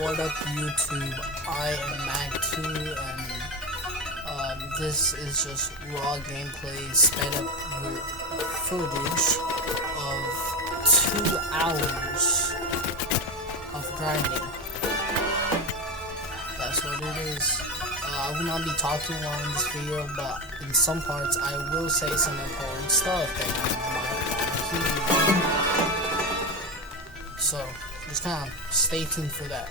What up YouTube, I am Mag2 and this is just raw gameplay sped up footage of 2 hours of grinding. That's what it is. I will not be talking long in this video, but in some parts I will say some important stuff that you might want to hear. So just kind of stay tuned for that.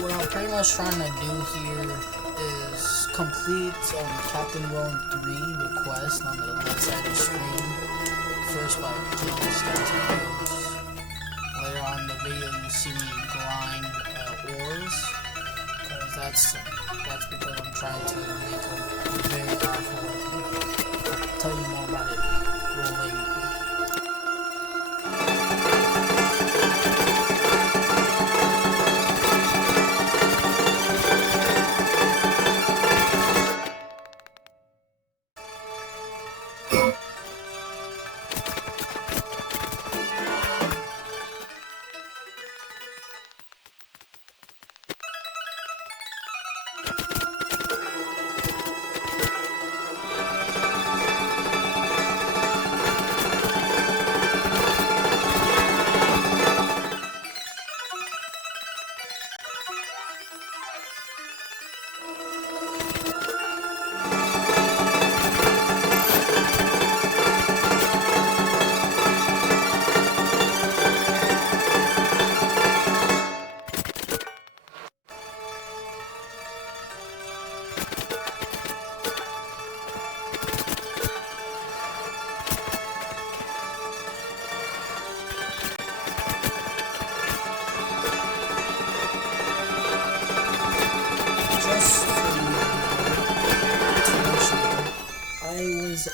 What I'm pretty much trying to do here is complete Captain Rowan 3 request on the left side of the screen. First by killing skeleton roads. Later on in the video you see me grind ores. Because that's because I'm trying to make a very powerful weapon. I'll tell you more about it real late.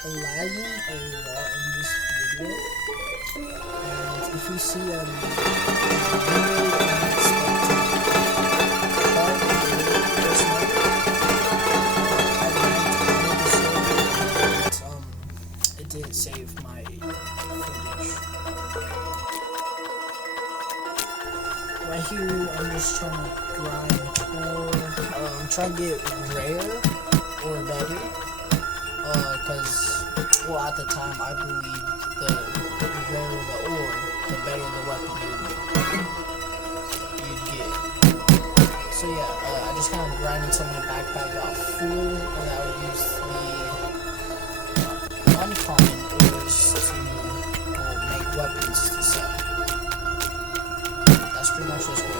Lagging a lot in this video, and if you see really it didn't save my footage. Right here, I'm just trying to grind ore. I'm trying to get rare or better. Because, well, at the time, I believe the rarer the ore, the better the weapon you'd get. So yeah, I just kind of grinded some of my backpack got full, and I would use the uncommon ores to make weapons to sell. That's pretty much what's going on.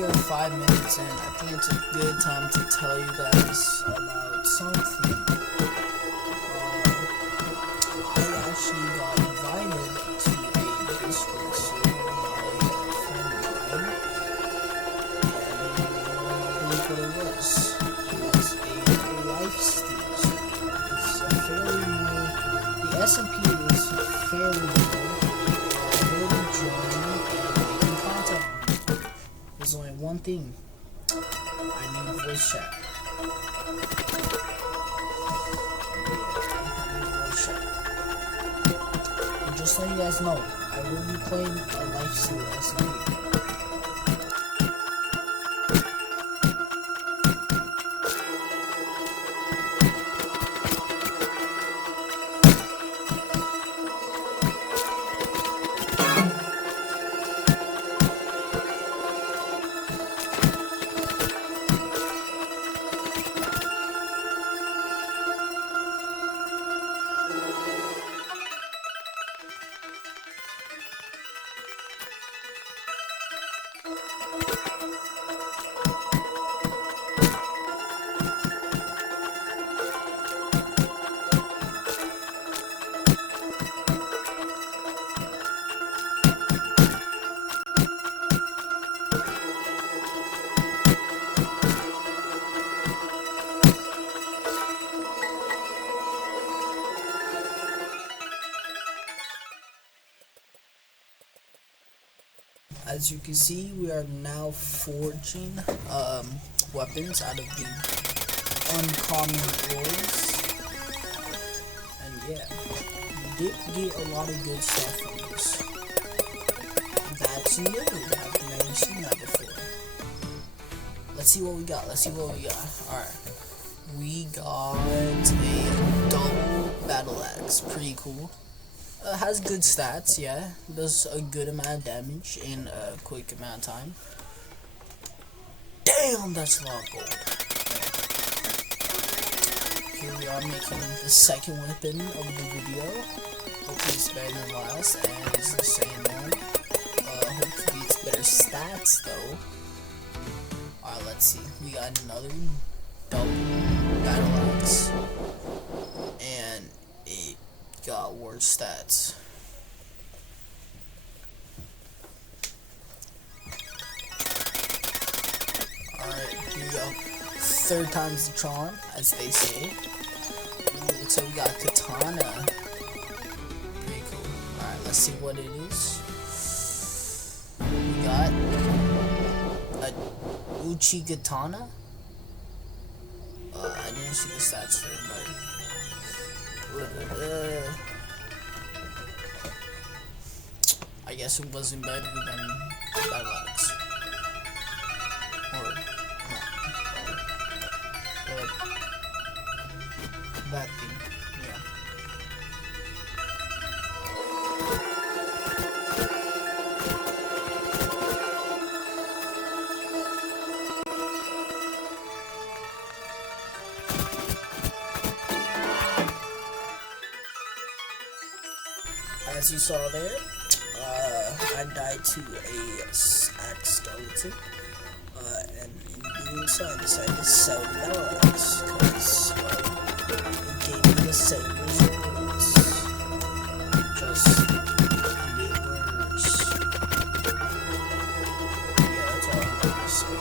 we are 5 minutes in, I think it's a good time to tell you guys about something. I actually got invited to a Discord server by a friend of mine, and believe what it was. It was a LifeSteal server. It's a fairly new, the SMP is fairly new. There's only one thing. I need voice chat. And just letting you guys know, I will be playing a LifeSteal SMP. As you can see, we are now forging weapons out of the uncommon ores. And yeah, we did get a lot of good stuff from this. That's new. I've never seen that before. Let's see what we got. Alright. We got a double battle axe. Pretty cool. Has good stats, yeah. Does a good amount of damage in a quick amount of time. Damn, that's a lot of gold. Here we are making the second weapon of the video. Hopefully it's better than last, and it's the same one. Hopefully it's better stats though. Alright, let's see. We got another double battle axe. And it got worse stats. Alright, here we go. Third time's the charm, as they say. Ooh, looks like we got a katana. Pretty cool. Alright, let's see what it is. We got a Uchi katana. I didn't see the stats there, but I guess it wasn't better than battle axe. Or no. That thing. Yeah. As you saw there, I died to a axe skeleton, and in doing so, I decided to sell the battle axe because it gave me the same results. Just made it worse. Yeah, that's all I'm gonna say.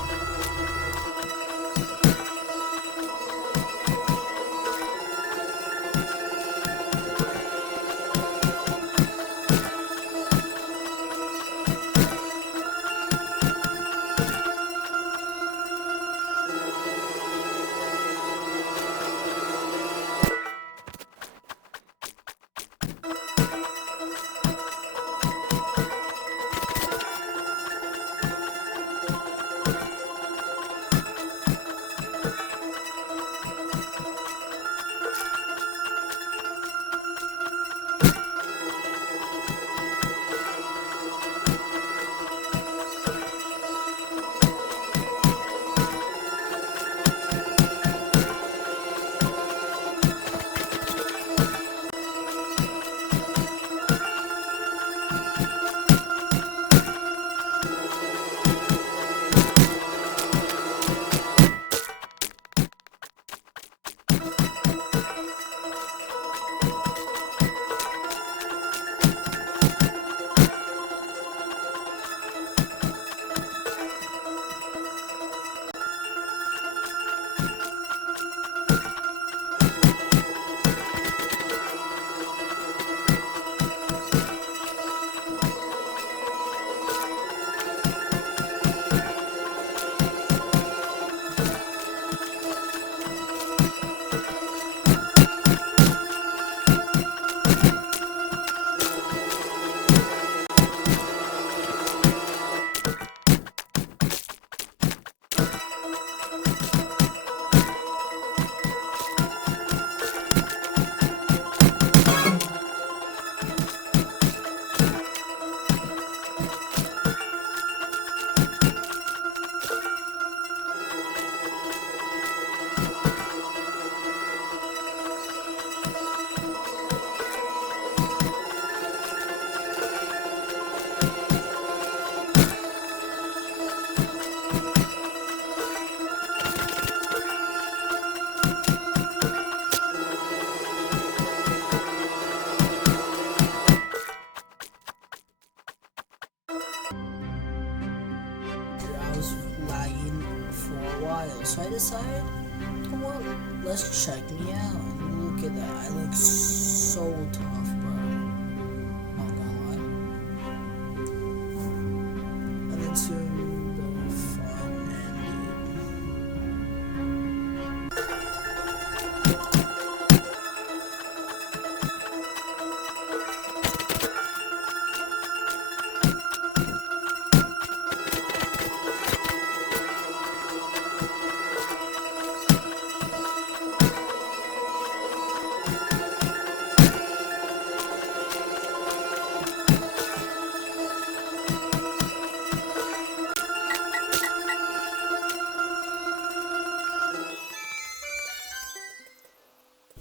a while, so I decided, you know what, let's check me out. And look at that, I look so tough, bro. Not gonna lie. And then soon the fun ended.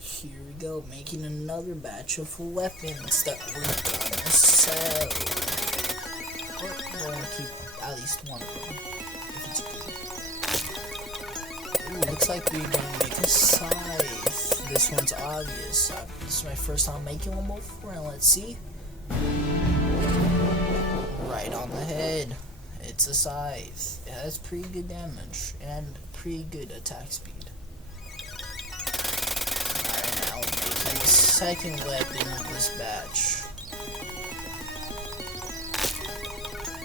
Here we go, making another batch of weapons that we're gonna sell. We're gonna keep at least one of them, if it's good. Ooh, looks like we're gonna make a scythe. This one's obvious. This is my first time making one before, and let's see. Right on the head. It's a scythe. It has pretty good damage, and pretty good attack speed. Second weapon of this batch,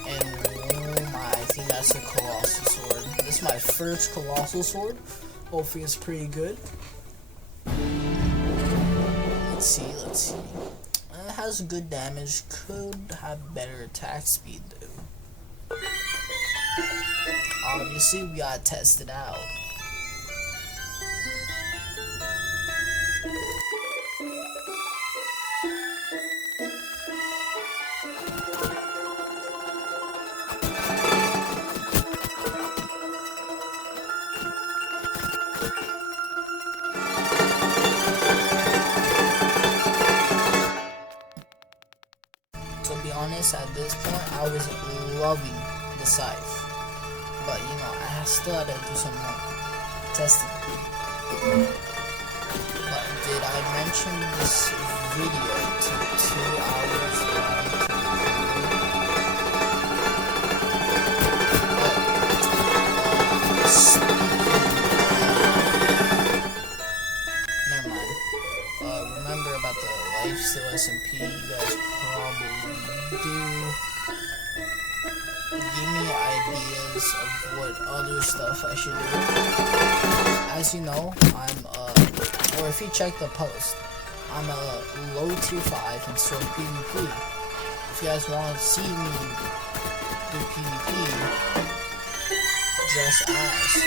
and oh my, I think that's a colossal sword. This is my first colossal sword. Hopefully it's pretty good. Let's see. It has good damage, could have better attack speed though. Obviously we gotta test it out. To be honest, at this point, I was loving the scythe, but you know, I still had to do some more testing. But did I mention this video to 2 hours long? Never mind. Remember about the LifeSteal SMP? You guys probably do. Give me ideas of what other stuff I should do. As you know, or if you check the post, I'm a low tier 5 in Sword PvP. If you guys want to see me do PvP, just ask.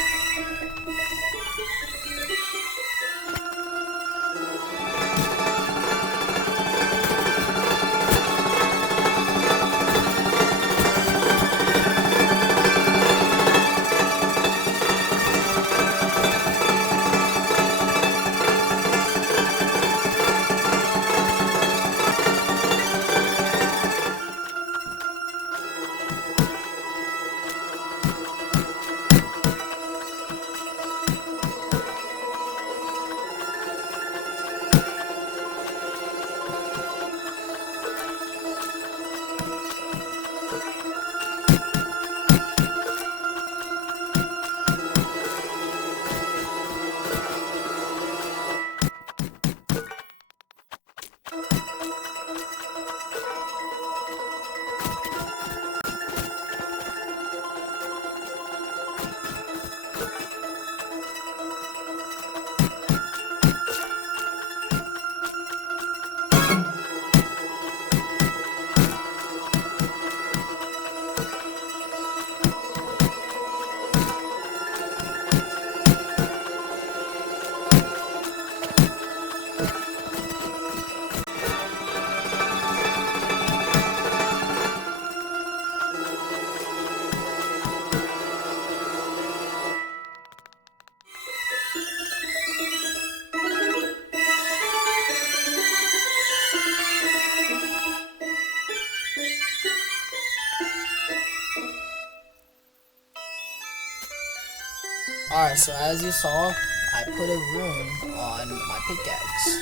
Alright, so as you saw, I put a rune on my pickaxe.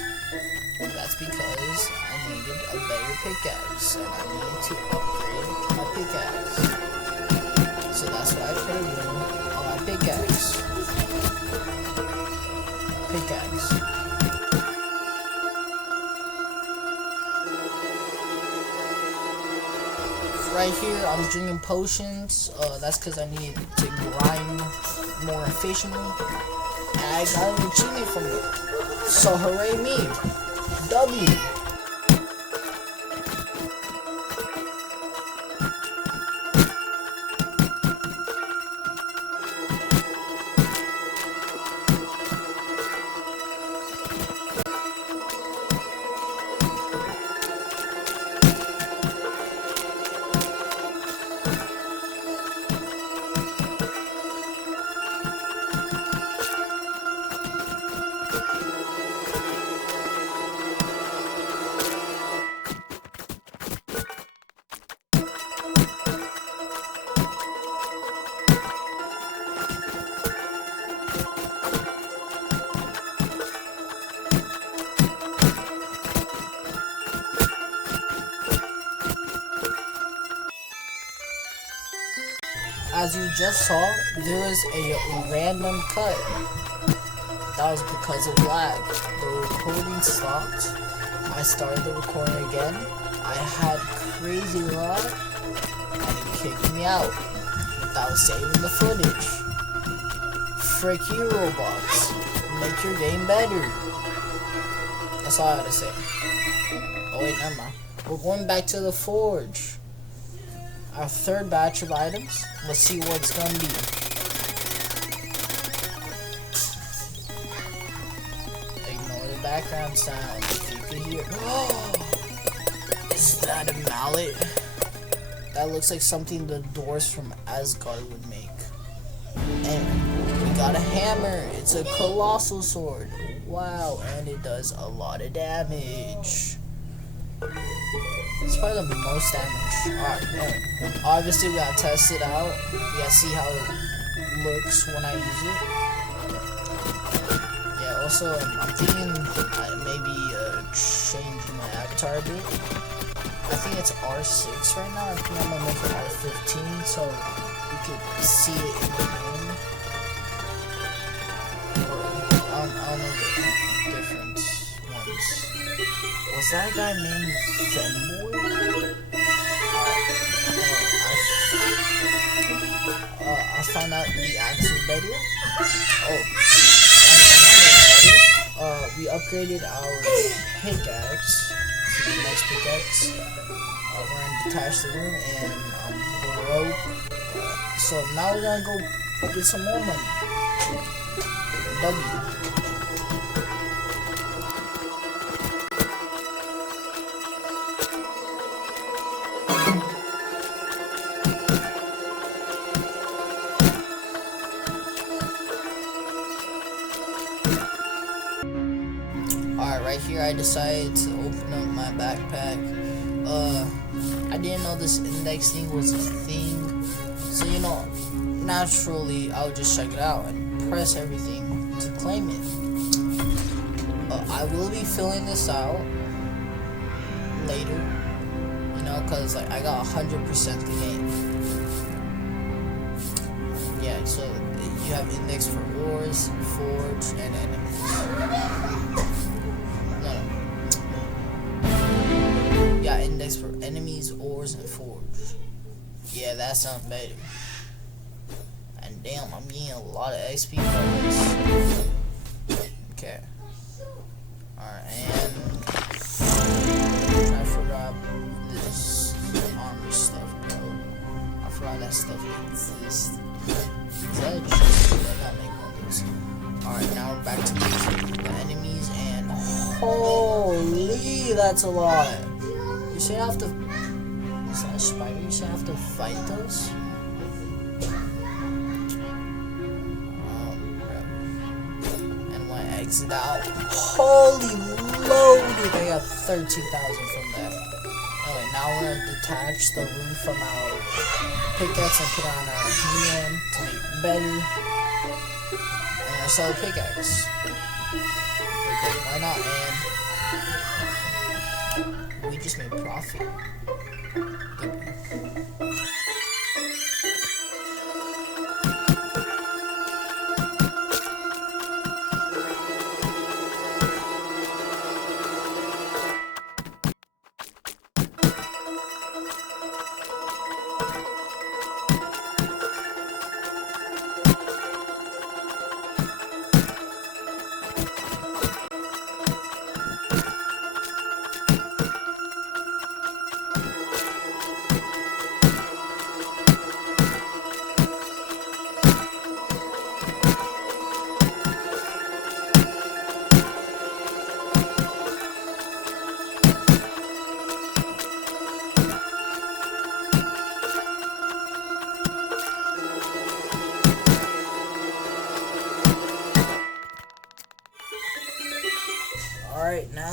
That's because I needed a better pickaxe, and I needed to upgrade my pickaxe. So that's why I put a rune on my pickaxe. right here, I'm drinking potions. That's because I need to grind more efficiently. And I got an achievement from it. So hooray me. W. As you just saw, there was a random cut. That was because of lag. The recording stopped. I started the recording again. I had crazy lag, and it kicked me out without saving the footage. Frick you, Roblox. Make your game better. That's all I had to say. Oh wait, never mind. We're going back to the forge. Our third batch of items. Let's see what it's gonna be. Ignore the background sound. You can hear. Oh, is that a mallet? That looks like something the doors from Asgard would make. And we got a hammer. It's a colossal sword. Wow, and it does a lot of damage. It's probably the most damage. Alright, obviously we gotta test it out. We gotta see how it looks when I use it. Yeah, also, I'm thinking maybe changing my avatar a bit. I think it's R6 right now. I think I'm gonna make it R15 so you can see it in the game. I don't know the different ones. Was that a guy named Femboy? I found out the actual video. We upgraded our pickaxe to the next pickaxe. We're gonna detach the room and broke. So now we're gonna go get some more money. W. Right here I decided to open up my backpack. I didn't know this index thing was a thing, so you know, naturally I would just check it out and press everything to claim it. I will be filling this out later, you know, cause like I got 100% the game. Yeah, so you have index for ores, forge, and enemies. Yeah, index for enemies, ores, and forge. Yeah, that sounds better. And damn, I'm getting a lot of XP from this. Okay. Alright, and I forgot this armor stuff, bro. I forgot that stuff exists. Is that a chest? I gotta make one of those. Alright, now we're back to the enemies, and holy, that's a lot. You shouldn't have to. Is that a spider? You shouldn't have to fight those? And when I exit out, holy loaded! I got 13,000 from that. Anyway, now we're gonna detach the roof from our pickaxe and put on our medium to make it better. And I sell the pickaxe. Because why not? And we just made profit.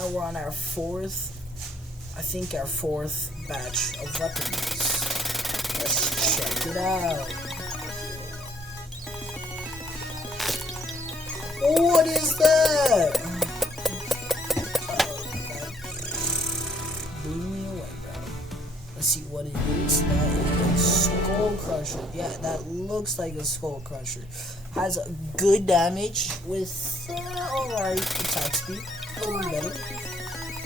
now we're on our fourth batch of weapons. Let's check it out. What is that? That blew me away, bro. Let's see what it is. That is a skull crusher. Yeah, that looks like a skull crusher. Has a good damage with alright attack speed. A little better.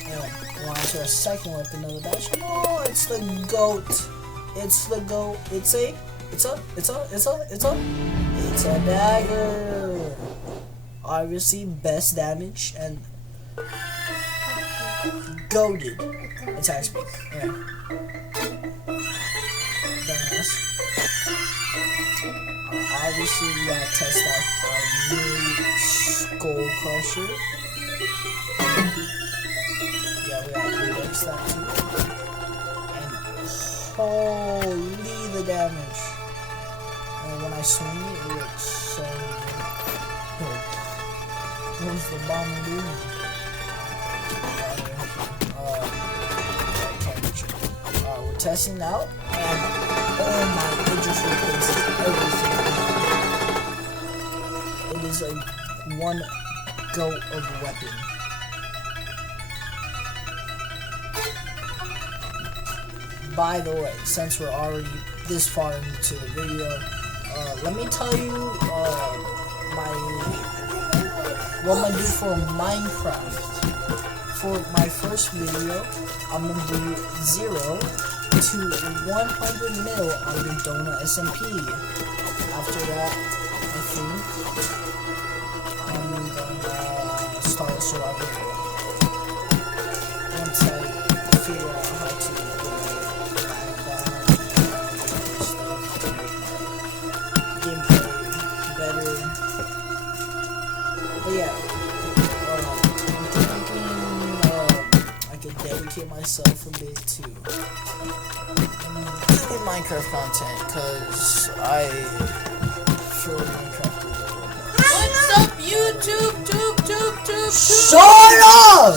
Anyway, we're on to our second weapon of the batch. Oh, it's the goat. It's the goat. It's a dagger. Obviously, best damage and goated attack speed. Yeah. Dumbass. Obviously, we gotta test out our new skull crusher. Yeah, we gotta remix that too. And holy the damage. And when I swing it, it looks so good. What's the bomb doing? We're testing out, and oh my, it just replaces everything. It is like one goat of a weapon. By the way, since we're already this far into the video, let me tell you what I'm gonna do for Minecraft. For my first video, I'm gonna do 0 to 100 mil on the Donut SMP. After that, I think I'm gonna start survival. Once I figure out how to gameplay better. But yeah, I'm thinking I could dedicate myself a bit to doing Minecraft content, cause I feel Minecraft is a Roblox. What's up, YouTube? Shut up!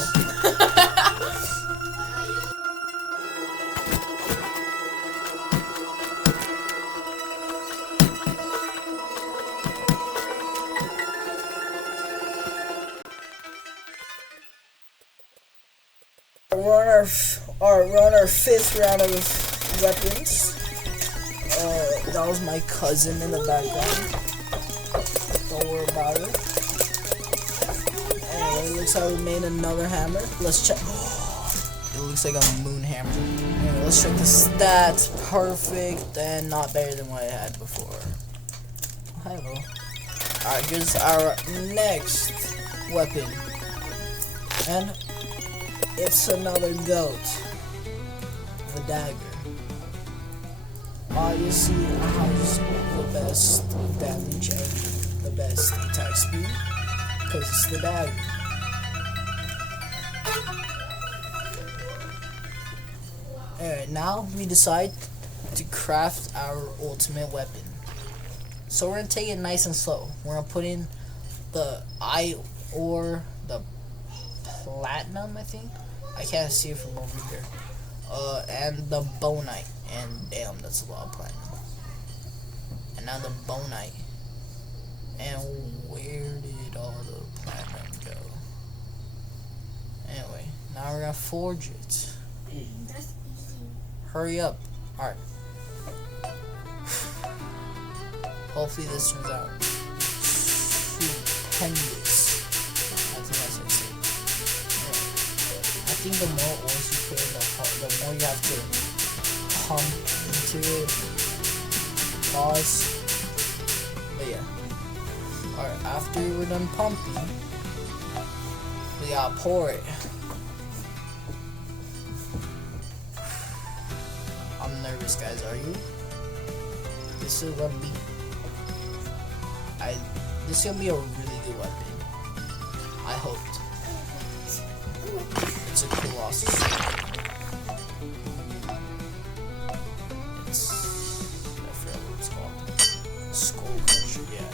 We're on our fifth round of weapons. That was my cousin in the background. Don't worry about it. Anyway, it looks like we made another hammer. Let's check. It looks like a moon hammer. Anyway, let's check the stats. Perfect and not better than what I had before. Hello. Alright, here's our next weapon. And it's another goat. The dagger. Obviously, it has the best damage and the best attack speed, because it's the dagger. Alright, now we decide to craft our ultimate weapon. So we're going to take it nice and slow. We're going to put in the ore, the platinum, I think. I can't see it from over here. And the bonite. And damn, that's a lot of platinum. And now the bonite. And where did all the platinum go? Anyway, now we're gonna forge it. That's easy. Hurry up. Alright. Hopefully this turns out stupendous. I think that's what I say. I think the more ores you put in, the more you have to pump into it. Pause. But yeah. Alright, after we're done pumping, we gotta pour it. I'm nervous, guys, are you? This is gonna be this is gonna be a really good weapon. I hoped. It's a Colossus. I forgot what it's called. Skull Crusher, yeah.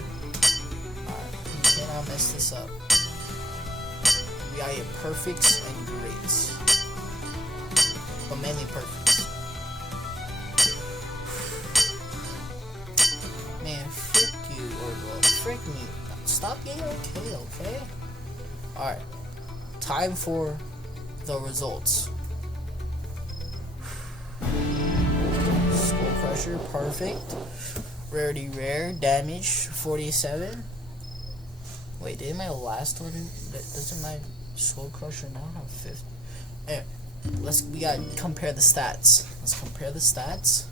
Alright, we cannot mess this up. We got your perfects and greats. But mainly perfects. Man, frick you, or well, frick me. Stop being okay? Alright. Time for the results. Skull Crusher, perfect. Rarity rare, damage 47. Wait, didn't my last one? Doesn't my Skull Crusher now have 50? Anyway, we gotta compare the stats. Let's compare the stats.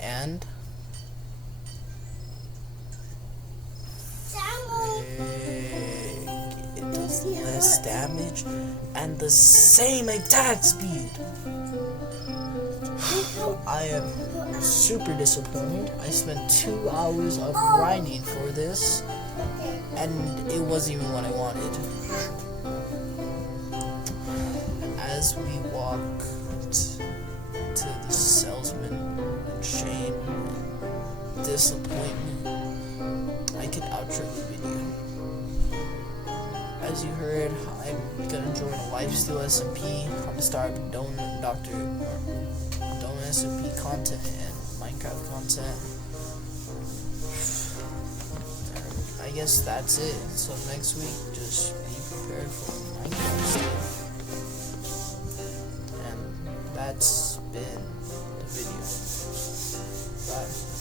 And it does less damage and the same attack speed. I am super disappointed. I spent 2 hours of grinding for this, and it wasn't even what I wanted. As we walked to the salesman in shame and disappointment, I can outro the video. As you heard, I'm gonna join a LifeSteal SMP. I'm gonna start Donut SMP content and Minecraft content. I guess that's it. So next week, just be prepared for Minecraft stuff. And that's been the video. Bye.